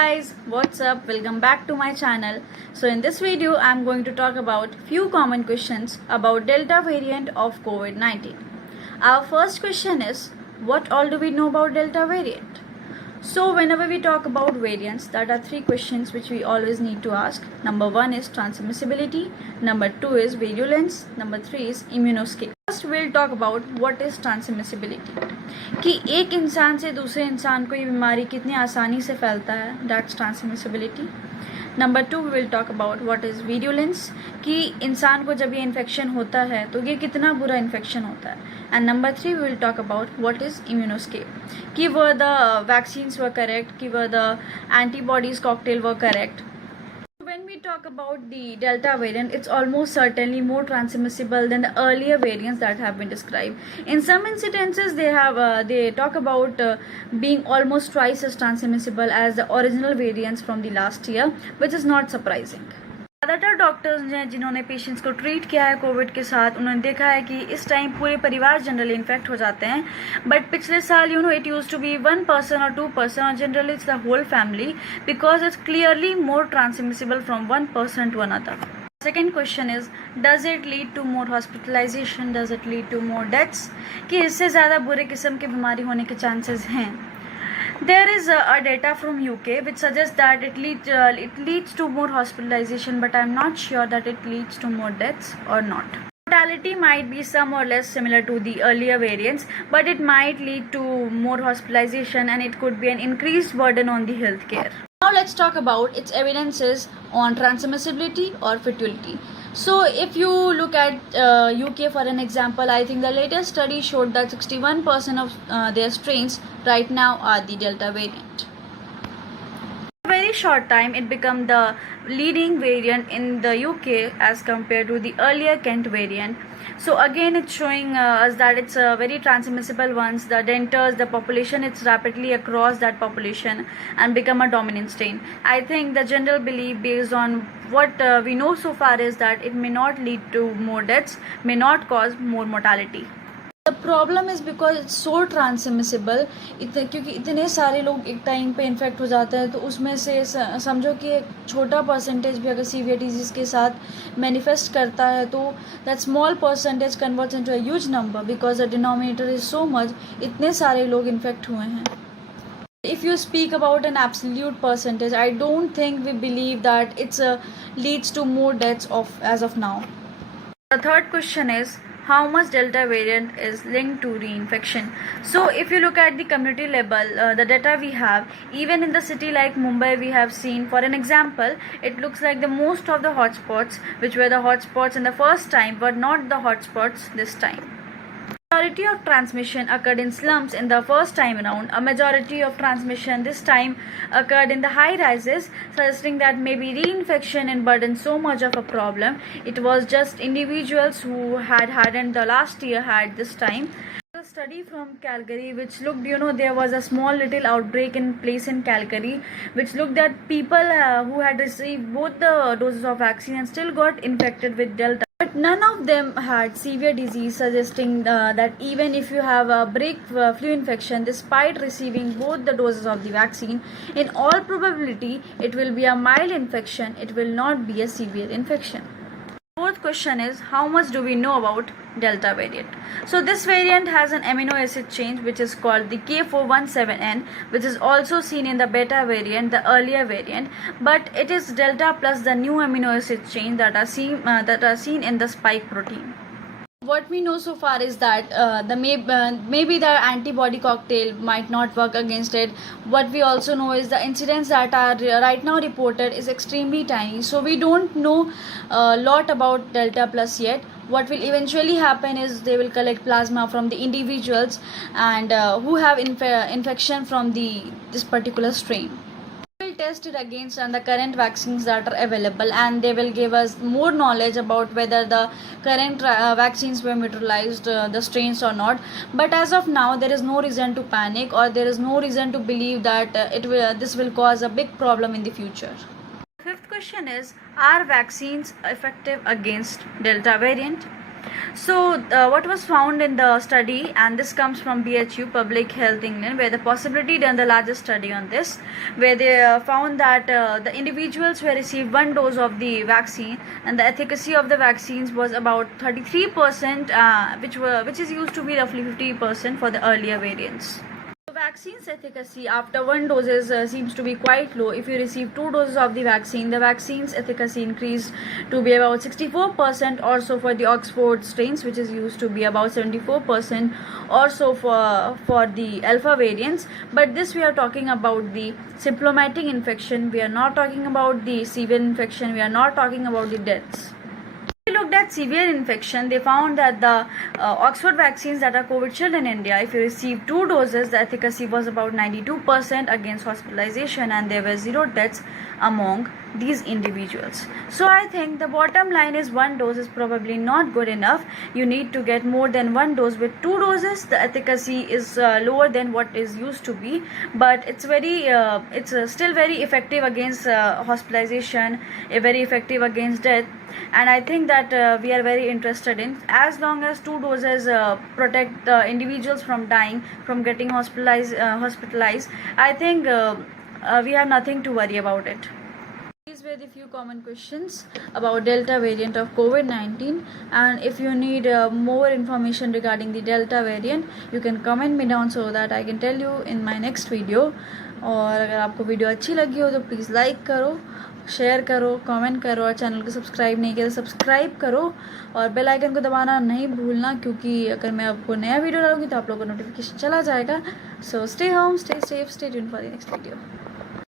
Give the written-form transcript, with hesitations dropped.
guys, what's up? Welcome back to my channel. So in this video I'm going to talk about few common questions about Delta variant of COVID-19. Our first question is, what all do we know about Delta variant? So whenever we talk about variants, there are three questions which we always need to ask. Number 1 is transmissibility, number 2 is virulence, number 3 is immunoscape. First we'll talk about what is transmissibility. कि एक इंसान से दूसरे इंसान को ये बीमारी कितनी आसानी से फैलता है, that's transmissibility. Number 2 we will talk about what is virulence, कि इंसान को जब ये इन्फेक्शन होता है तो ये कितना बुरा इन्फेक्शन होता है. And number 3 we will talk about what is immune escape, कि whether the vaccines were correct, कि whether the antibodies cocktail were correct. When we talk about the Delta variant, it's almost certainly more transmissible than the earlier variants that have been described. In some incidences, they talk about being almost twice as transmissible as the original variants from the last year, which is not surprising. ज़्यादातर doctors हैं जिन्होंने patients को treat किया है Covid के साथ, उन्होंने देखा है कि इस टाइम पूरे परिवार जनरली इन्फेक्ट हो जाते हैं. बट पिछले साल it used to be 1 person और 2 person, और generally it's the whole family, because it's clearly more transmissible from 1 person to another. Second question is, does it lead to more hospitalisation, does it lead to more deaths, कि इससे ज़्यादा बुरे किस्म की बीमारी होने के चांसेस हैं. There is a data from UK which suggests that it leads to more hospitalization, but I'm not sure that it leads to more deaths or not. Mortality might be some or less similar to the earlier variants, but it might lead to more hospitalization and it could be an increased burden on the healthcare. Now let's talk about its evidences on transmissibility or fatality. So if you look at UK for an example, I think the latest study showed that 61% of their strains right now are the Delta variant. In a very short time, it became the leading variant in the UK as compared to the earlier Kent variant. So again, it's showing us that it's a very transmissible once the enters the population, it's rapidly across that population and become a dominant strain. I think the general belief based on what we know so far is that it may not lead to more deaths, may not cause more mortality. The problem is because it's so transmissible, क्योंकि इतने सारे लोग एक time पे infect हो जाते हैं, तो उसमें से समझो कि एक छोटा परसेंटेज भी अगर सीवियर डिजीज़ के साथ मैनिफेस्ट करता है तो that small percentage converts into a huge number, because the denominator is so much. इतने सारे लोग इन्फेक्ट हुए हैं. If you speak about an absolute percentage, I don't think we believe that it's leads to more deaths as of now. The third question is, how much Delta variant is linked to reinfection. So if you look at the community level, the data we have, even in the city like Mumbai, we have seen, for an example, it looks like the most of the hotspots, which were the hotspots in the first time, were not the hotspots this time. Majority of transmission occurred in slums in the first time around. A majority of transmission this time occurred in the high rises, suggesting that maybe reinfection and burden so much of a problem. It was just individuals who hadn't the last year had this time. A study from Calgary which looked, there was a small little outbreak in place in Calgary, which looked at people who had received both the doses of vaccine and still got infected with Delta. But none of them had severe disease, suggesting that even if you have a break flu infection, despite receiving both the doses of the vaccine, in all probability, it will be a mild infection. It will not be a severe infection. Fourth question is, how much do we know about Delta variant? So this variant has an amino acid change which is called the K417N, which is also seen in the beta variant, the earlier variant, but it is Delta plus the new amino acid change that are seen in the spike protein. What we know so far is that maybe the antibody cocktail might not work against it. What we also know is the incidents that are right now reported is extremely tiny. So we don't know a lot about Delta plus yet. What will eventually happen is they will collect plasma from the individuals and who have infection from this particular strain. Test it against and the current vaccines that are available, and they will give us more knowledge about whether the current vaccines were neutralized the strains or not. But as of now, there is no reason to panic, or there is no reason to believe that this will cause a big problem in the future. Fifth question is, are vaccines effective against Delta variant? So, what was found in the study, and this comes from BHU Public Health England, where the possibility done the largest study on this, where they found that the individuals who received one dose of the vaccine, and the efficacy of the vaccines was about 33%, which is used to be roughly 50% for the earlier variants. The vaccine's efficacy after one dose seems to be quite low. If you receive 2 doses of the vaccine's efficacy increased to be about 64%, also for the Oxford strains, which is used to be about 74%, also for the alpha variants. But this we are talking about the symptomatic infection. We are not talking about the severe infection. We are not talking about the deaths. We looked at severe infection. They found that the Oxford vaccines that are Covishield in India, if you receive 2 doses, the efficacy was about 92% against hospitalization, and there were 0 deaths among these individuals. So I think the bottom line is 1 dose is probably not good enough. You need to get more than 1 dose. With 2 doses, the efficacy is lower than what is used to be, but it's still very effective against hospitalization, very effective against death. And I think that we are very interested in, as long as 2 doses protect the individuals from dying, from getting hospitalized, I think we have nothing to worry about it. These were the few common questions about Delta variant of COVID-19, and if you need more information regarding the Delta variant, you can comment me down so that I can tell you in my next video. और अगर आपको video अच्छी लगी हो तो please like करो, share करो, comment करो, और चैनल को सब्सक्राइब नहीं किया तो सब्सक्राइब करो, और बेल आइकन को दबाना नहीं भूलना, क्योंकि अगर मैं आपको नया वीडियो डालूंगी तो आप लोगों को नोटिफिकेशन चला जाएगा. So stay home, stay safe, stay tuned for the next video.